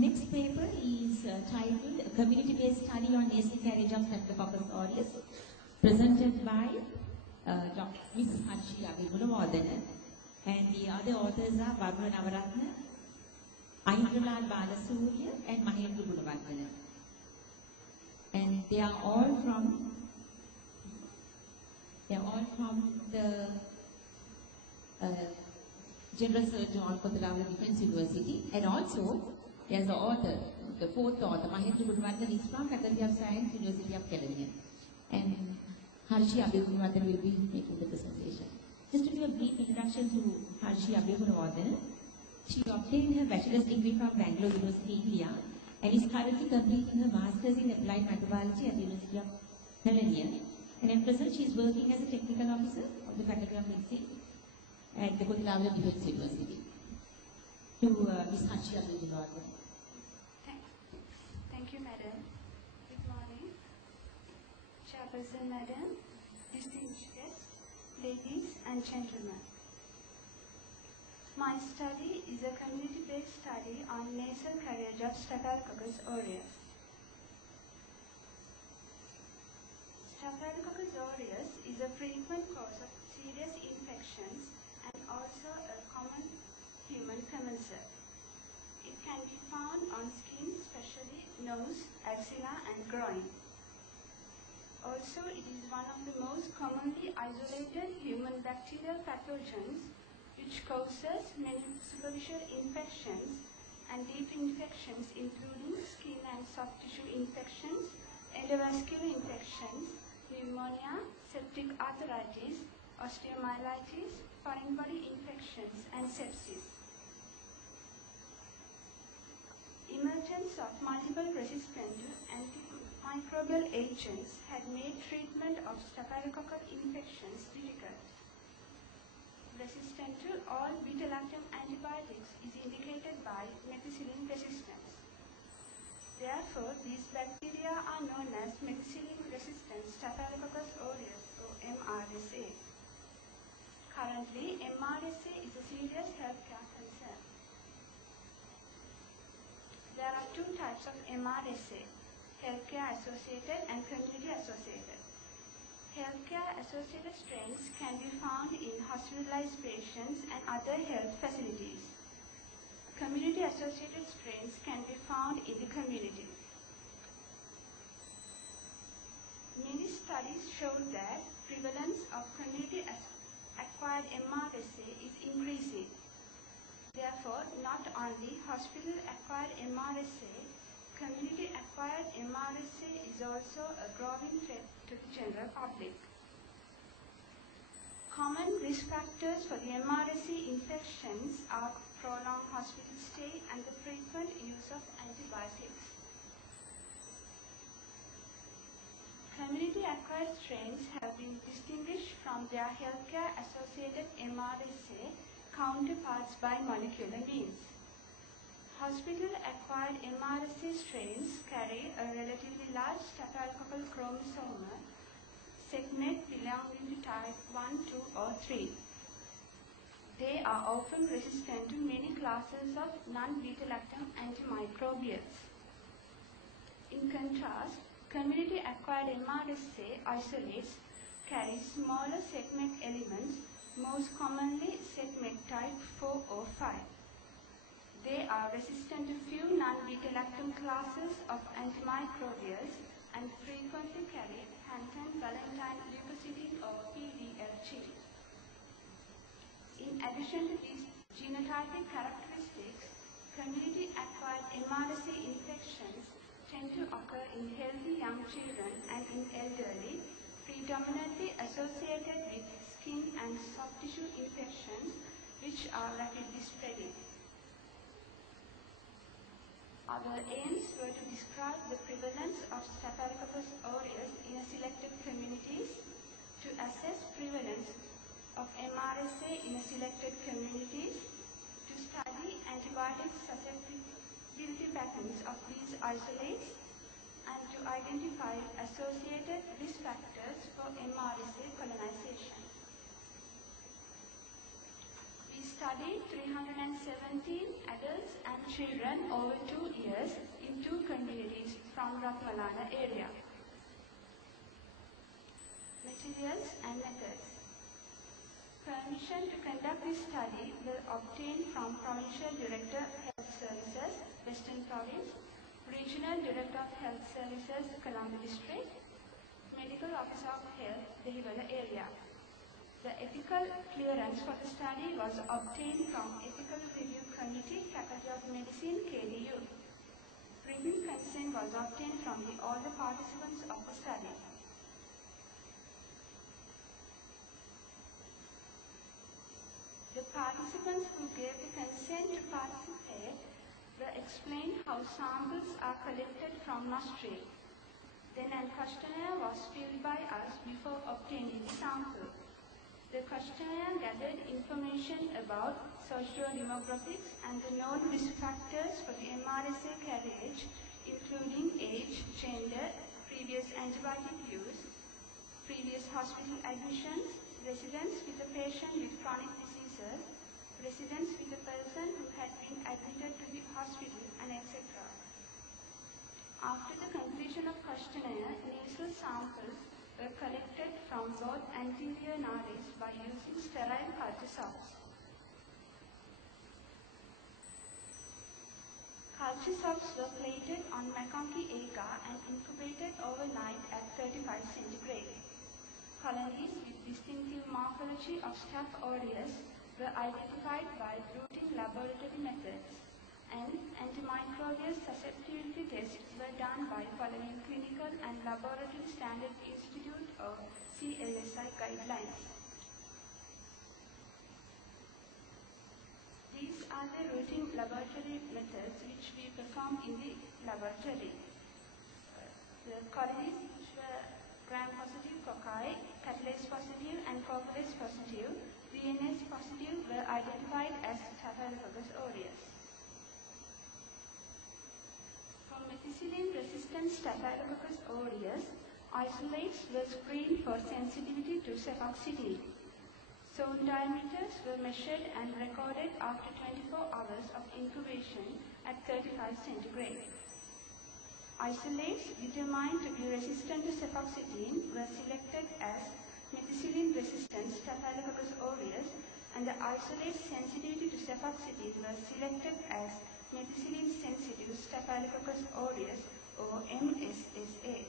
Next paper is titled Community-Based Study on Nasal Carriage of Staphylococcus aureus, presented by Ms. Harshi Abeygoonawardena, and the other authors are Varuna Navaratne, Aindralal, Balasuriya, and Mahendra Gunawardane. And they are all from the General Surgeon of Kottayam Defence University, and also as the author, the fourth author, Mahendra Gunawardane, is from Faculty of Science, University of Carriage. And Harshi Abeygoonawardena will be making the presentation. Just to do a brief introduction to Harshi Abeygoonawardena, she obtained her bachelor's degree from Bangalore University, India, and is currently completing her master's in applied microbiology at the University of Carriage. And at present, she is working as a technical officer of the Faculty of Medicine at the Kottayam Defence University. To Ms. Harshi Abeygoonawardena. Thank you, Madam. Good morning. Chairperson, Madam, distinguished guests, ladies and gentlemen. My study is a community-based study on nasal carriage of Staphylococcus aureus. Staphylococcus aureus is a frequent cause of serious infections and also a common human commensal. It can be found on skin, especially nose, axilla, and groin. Also, it is one of the most commonly isolated human bacterial pathogens which causes many superficial infections and deep infections including skin and soft tissue infections, endovascular infections, pneumonia, septic arthritis, osteomyelitis, foreign body infections, and sepsis. Emergence of multiple resistant antimicrobial agents had made treatment of staphylococcal infections difficult. Resistant to all beta-lactam antibiotics is indicated by methicillin resistance. Therefore, these bacteria are known as methicillin-resistant Staphylococcus aureus or MRSA. Currently, MRSA is a serious healthcare concern. There are two types of MRSA, healthcare-associated and community-associated. Healthcare-associated strains can be found in hospitalized patients and other health facilities. Community-associated strains can be found in the community. Many studies show that prevalence of community-acquired MRSA is increasing. Therefore, not only hospital-acquired MRSA, community-acquired MRSA is also a growing threat to the general public. Common risk factors for the MRSA infections are prolonged hospital stay and the frequent use of antibiotics. Community-acquired strains have been distinguished from their healthcare-associated MRSA counterparts by molecular means. Hospital-acquired MRSA strains carry a relatively large staphylococcal chromosome segment belonging to type 1, 2, or 3. They are often resistant to many classes of non-beta-lactam antimicrobials. In contrast, community-acquired MRSA isolates carry smaller segment elements, most commonly segment type 4 or 5. They are resistant to few non-beta-lactam classes of antimicrobials and frequently carry Hansen-Valentine leukocytic or PVLG. In addition to these genotypic characteristics, community-acquired MRSA infections tend to occur in healthy young children and in elderly, predominantly associated with skin and soft tissue infections which are rapidly spreading. Our aims were to describe the prevalence of Staphylococcus aureus in selected communities, to assess prevalence of MRSA in selected communities, to study antibiotic susceptibility patterns of these isolates, and to identify associated risk factors for MRSA colonization. We studied 317 adults and children over 2 years from Ratmalana area. Materials and methods. Permission to conduct this study will obtain from Provincial Director Health Services, Western Province, Regional Director of Health Services, Colombo District, Medical Officer of Health, Dehiwala area. The ethical clearance for the study was obtained from Ethical Review Committee, Faculty of Medicine, KDU. Written consent was obtained from all the participants of the study. The participants who gave the consent to participate will explain how samples are collected from nostril. Then a questionnaire was filled by us before obtaining the sample. The questionnaire gathered information about socio-demographics and the known risk factors for the MRSA carriage, including age, gender, previous antibiotic use, previous hospital admissions, residence with a patient with chronic diseases, residence with a person who had been admitted to the hospital, and etc. After the completion of questionnaire, nasal samples were collected from both anterior nares by using sterile culture sops. Culture sops were plated on McConkey agar and incubated overnight at 35 centigrade. Colonies with distinctive morphology of Staph aureus were identified by routing laboratory methods, and antimicrobial susceptibility tests were done by following clinical and laboratory standard institute or CLSI guidelines. These are the routing laboratory methods which we perform in the laboratory. The colonies which were gram-positive cocci, catalase positive and coagulase positive, VNS positive were identified as Staphylococcus aureus. For methicillin-resistant Staphylococcus aureus, isolates were screened for sensitivity to cefoxitin. Zone diameters were measured and recorded after 24 hours of incubation at 35 centigrade. Isolates determined to be resistant to cefoxitin were selected as methicillin-resistant Staphylococcus aureus, and the isolates sensitivity to cefoxitin were selected as methicillin-sensitive Staphylococcus aureus or MSSA.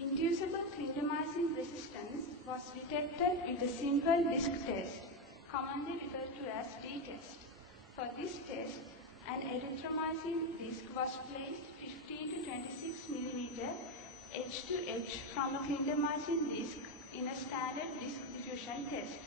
Inducible clindamycin resistance was detected with a simple disc test, commonly referred to as D-test. For this test, an erythromycin disc was placed 15 to 26 mm edge to edge from a clindamycin disc in a standard disc diffusion test.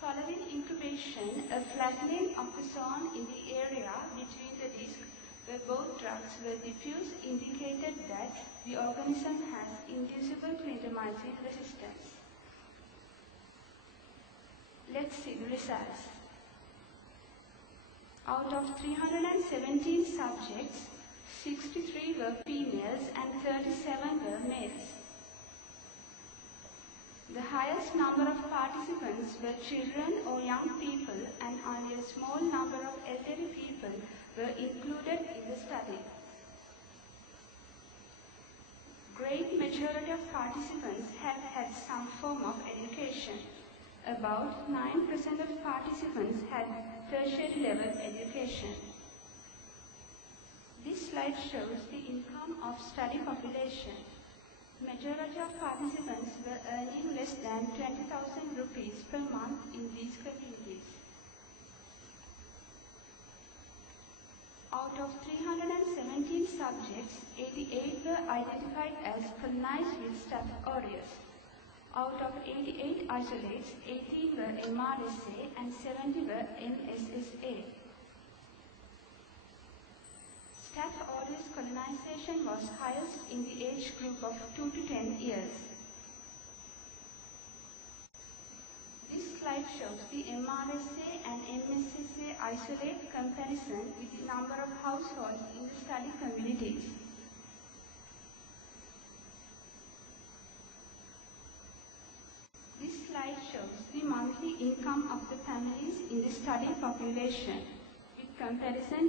Following incubation, a flattening of the zone in the area between the disc where both drugs were diffused indicated that the organism has inducible clindamycin resistance. Let's see the results. Out of 317 subjects, 63 were females and 37 were males. The highest number of participants were children or young people, and only a small number of elderly people were included in the study. Great majority of participants have had some form of education. About 9% of participants had tertiary level education. This slide shows the income of study population. Majority of participants were earning less than 20,000 rupees per month in these communities. Out of 317 subjects, 88 were identified as colonized with Staph aureus. Out of 88 isolates, 18 were MRSA and 70 were MSSA. Staph aureus colonization was highest in the age group of 2 to 10 years. This slide shows the MRSA and MSSA isolate comparison with the number of households in the study communities. This slide shows the monthly income of the families in the study population with comparison